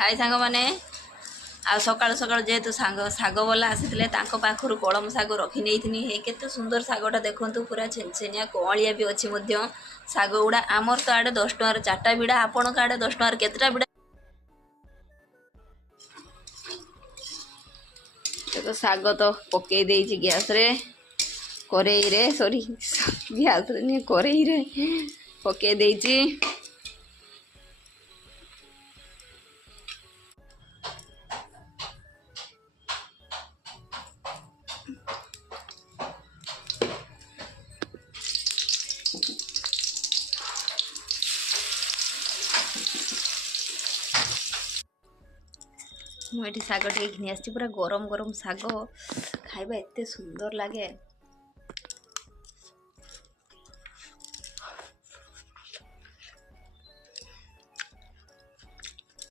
हाय सांग माने आ सकाळ सकाळ जेहेतु शाग वाला आसी पाखर कलम शाग रखी नहीं हे केते सुंदर शागटा देखु पूरा छेनिया कलिया भी अच्छी शाग गुड़ा आमर तो आड़े 10 टकर 4टा बिड़ा आपण आड़े 10 टकर केतटा बिड़ा देखो शाग तो पकई देछि गैस रे करेई रे सॉरी गैस रे नहीं करेई रे पकई देछि मुझे शाग टे घिनी आसी पूरा गरम गरम शाग खाइबा एते सुंदर लगे